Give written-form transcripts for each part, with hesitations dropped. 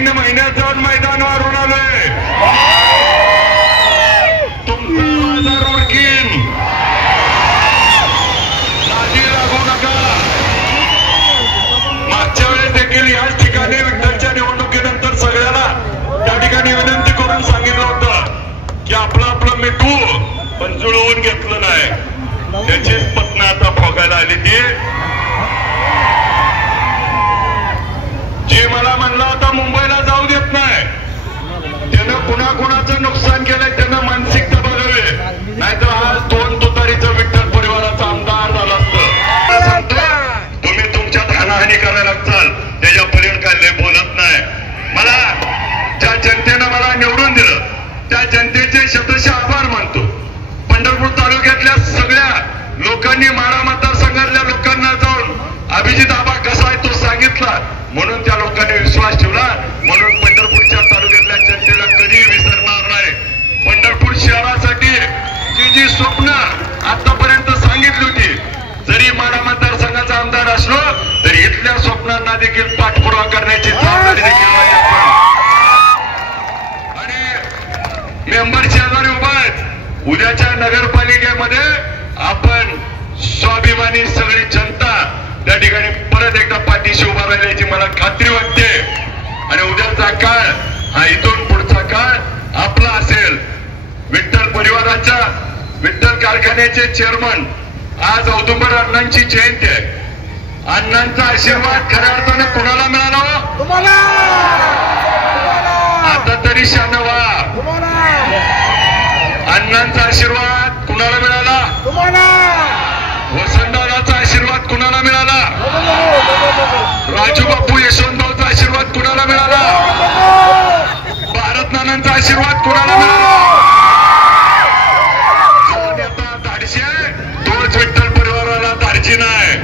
3 महिन्यात जाऊन मैदानावर आलोय. तुमचा बाजार उरकीन, नादी लागू नका. मागच्या वेळेस देखील याच ठिकाणी विठ्ठलच्या निवडणुकीनंतर सगळ्याला त्या ठिकाणी विनंती करून सांगितलं होतं की आपलं आपलं मिठू पण जुळवून घेतलं नाही. त्याचीच पत्नी आता भोगायला आली. ती जी मला म्हणला होता मुंबईला जाऊ देत नाही, त्यानं कुणाकुणाचं नुकसान केलंय त्यानं मानसिकता बघावी, नाहीतर आज 2 तुतारीचं विठ्ठल परिवाराचा आमदार झाला असतं. सांगतो तुम्ही तुमच्यात हाणाहाणी करायला लागताल, त्याच्या पलीकडे काय लय बोलत नाही. मला ज्या जनतेनं मला निवडून दिलं त्या जनतेचे शतशः आभार मानतो. पंढरपूर तालुक्यातल्या सगळ्या लोकांनी माढा मतदारसंघातल्या लोकांना जाऊन अभिजित आबा कसा आहे तो सांगितला, म्हणून त्या लोकांनी विश्वास ठेवला. म्हणून पंढरपूरच्या तालुक्यातल्या जनतेला कधीही विसरणार नाही. पंढरपूर शहरासाठी जी स्वप्न आतापर्यंत सांगितली होती, जरी माढा मतदारसंघाचा आमदार असलो तरी इथल्या स्वप्नांना देखील पाठपुरावा करण्याची जबाबदारी देखील माझी आहे. आणि मेंबर शेजारी उभा आहेत. उद्याच्या नगरपालिकेमध्ये आपण स्वाभिमानी सगळी जनता त्या ठिकाणी परत एकदा पाठीशी उभा राहिल्याची मला खात्री वाटते. आणि उद्याचा काळ हा इथून पुढचा काळ आपला असेल. विठ्ठल परिवाराच्या विठ्ठल कारखान्याचे चेअरमन आज औदुंबर अण्णांची जयंती आहे. अण्णांचा आशीर्वाद खऱ्या अर्थाने कुणाला मिळाला हो? तुम्हाला. आता तरी शान व्हा. अण्णांचा आशीर्वाद कुणाला मिळाला? तुम्हाला. वसंतदादाचा आशीर्वाद कुणाला मिळाला? राजू बापू यशवंतरावचा आशीर्वाद कुणाला मिळाला? भारत नानांचा आशीर्वाद कुणाला मिळाला? नेता धाडशी आहे तोच विठ्ठल परिवाराला धाडशी नाही.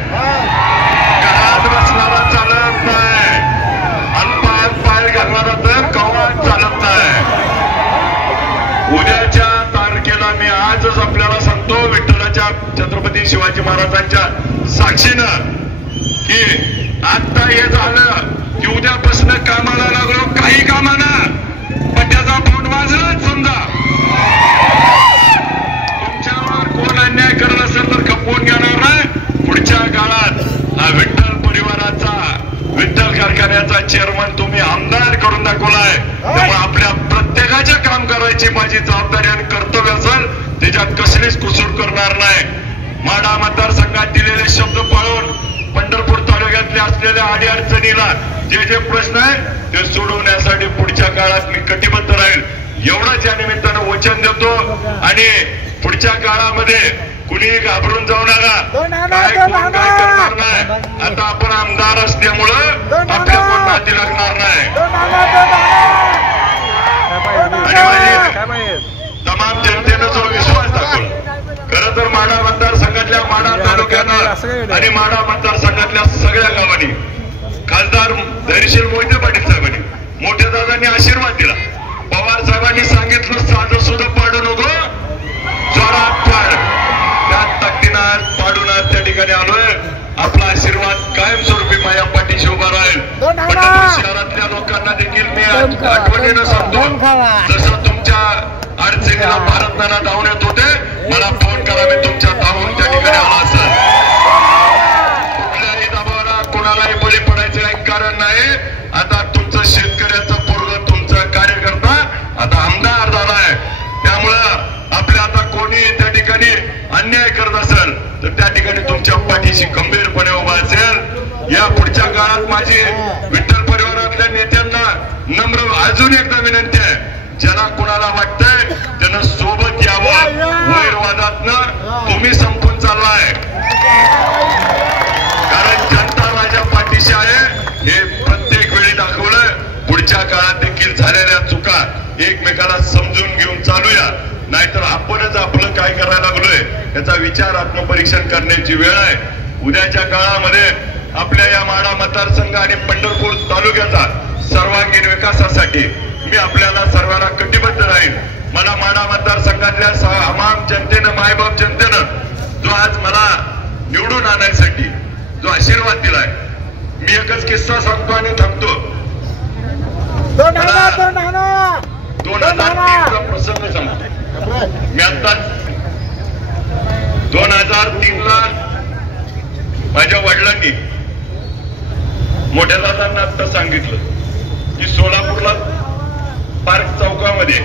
घरात बसणारा चालत नाही, अनपायात पाय घालणारा तर कवा चालत नाही. उद्याच्या तारखेला मी आजच आपल्याला सांगतो विठ्ठलाच्या छत्रपती शिवाजी महाराजांच्या साक्षीनं की आता हे झालं की उद्यापासून कामाला लागलो. काही कामाना पट्ट्याचा फोन वाजलाच समजा. तुमच्यावर कोण अन्याय करत असेल तर खपवून घेणार नाही. पुढच्या काळात हा विठ्ठल परिवाराचा विठ्ठल कारखान्याचा चेअरमन तुम्ही आमदार करून दाखवलाय. त्यामुळे आपल्या प्रत्येकाच्या काम करायची माझी जबाबदारी आणि कर्तव्य असेल, त्याच्यात कसलीच कुसूर करणार नाही. माढा मतदारसंघात दिलेले शब्द पाळून पंढरपूर तालुक्यातल्या असलेल्या अडीअडचणीला जे प्रश्न आहे ते सोडवण्यासाठी पुढच्या काळात मी कटिबद्ध राहील एवढंच या निमित्तानं वचन देतो. आणि पुढच्या काळामध्ये कुणीही घाबरून जाऊ नका. काय कोण काय करणार नाही. आता आपण आमदार असल्यामुळं आपल्या कोण नाती लागणार नाही. आणि तमाम जनतेनं जो विश्वास दाखवला, खरं तर माढा मतदारसंघातल्या माढा तालुक्यानं आणि माढा मतदारसंघातल्या सगळ्या गावांनी खासदार धैर्यशील मोहिते पाटील साहेबांनी मोठ्या दादांनी आशीर्वाद दिला. पवार साहेबांनी सांगितलं साधं सुद्धा पाडू नको, जोरात पाड. त्या ताकदीनं पाडून त्या ठिकाणी आलोय. आपला आशीर्वाद कायमस्वरूपी माझ्या पाठीशी उभा राहील. पंढरपूर शहरातल्या लोकांना देखील मी आठवणीनं सांगतो, जसं तुमच्या अडचणीला भारत नाना धावून येत होते, मला फोन करा, मी तुमच्या धावून त्या ठिकाणी आला असेल. कुठल्याही दबावाला कुणालाही बळी पडायचं काही कारण नाही. आता तुमचं शेतकऱ्याचं पोरगं तुमचा कार्यकर्ता आता आमदार झालाय. त्यामुळं आपल्या आता कोणी त्या ठिकाणी अन्याय करत असेल तर त्या ठिकाणी तुमच्या पाठीशी गंभीरपणे उभा असेल. या पुढच्या काळात माझी विठ्ठल परिवारातल्या नेत्यांना नम्र अजून एकदा विनंती आहे, ज्याला कुणाला वाटतंय त्यानं सोबत यावं. वैरवादातनं तुम्ही संपून चाललाय, कारण जनता माझ्या पाठीशी आहे हे प्रत्येक वेळी दाखवलं. पुढच्या काळात देखील झालेल्या चुका एकमेकाला समजून घेऊन चालूया, नाहीतर आपणच आपलं काय करायला लागलोय याचा विचार आत्मपरीक्षण करण्याची वेळ आहे. उद्याच्या काळामध्ये आपल्या या माढा मतदारसंघ आणि पंढरपूर तालुक्याचा सर्वांगीण विकासासाठी मी आपल्याला सर्वांना कटिबद्ध राहील. मला माढा मतदारसंघातल्या तमाम जनतेनं, मायबाप जनतेनं जो आज मला निवडून आणण्यासाठी जो आशीर्वाद दिलाय, मी एकच किस्सा सांगतो आणि थांबतो. प्रसंग सांगतो. मी आता 2003ला माझ्या वडिलांनी मोठ्या दादांना आता सांगितलं की सोलापूरला पार्क चौकामध्ये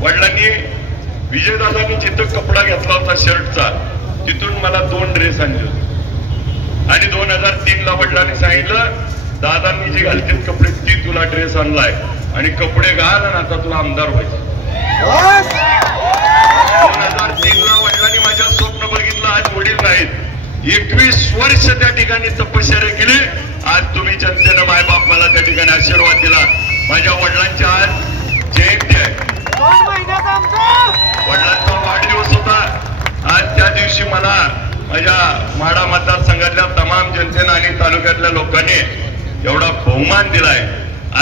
वडिलांनी विजयदादांनी जिथं कपडा घेतला होता शर्टचा तिथून मला 2 ड्रेस आणले होते आणि 2003ला वडिलांनी सांगितलं दादांनी जे घालतील कपडे ती तुला ड्रेस आणलाय आणि कपडे घाल आणि आता तुला आमदार व्हायचं. 2003ला वडिलांनी माझ्या स्वप्न बघितलं. आज वडील नाहीत. 21 वर्ष त्या ठिकाणी तपश्चर्या केली. आज तुम्ही जनतेनं मायबाप मला त्या ठिकाणी आशीर्वाद दिला. माझ्या वडिलांची आज जयंती आहे. वडिलांचा वाढदिवस होता. आज त्या दिवशी मला माझ्या माढा मतदारसंघातल्या तमाम जनतेनं आणि तालुक्यातल्या लोकांनी एवढा बहुमान दिलाय.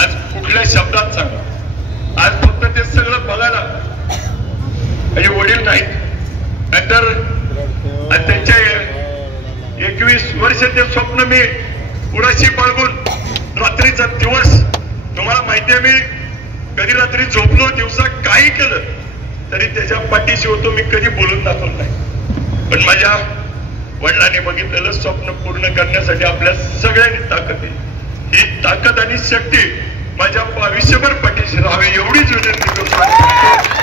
आज कुठल्या शब्दात सांगा. आज फक्त ते सगळं बघायला म्हणजे वडील नाहीत. नाहीतर त्यांच्या 21 वर्ष ते स्वप्न मी उडाशी बाळगून रात्रीचा दिवस तुम्हाला माहितीये मी कधी रात्री झोपलो दिवसा काही केलं तरी त्याच्या पाठीशी होतो. मी कधी बोलून दाखवलं नाही. पण माझ्या वडिलांनी बघितलेलं स्वप्न पूर्ण करण्यासाठी आपल्या सगळ्यांनी ताकद आहे. ही ताकद आणि शक्ती माझ्या आयुष्यभर पाठीशी राहावी एवढीच विनंती करतो.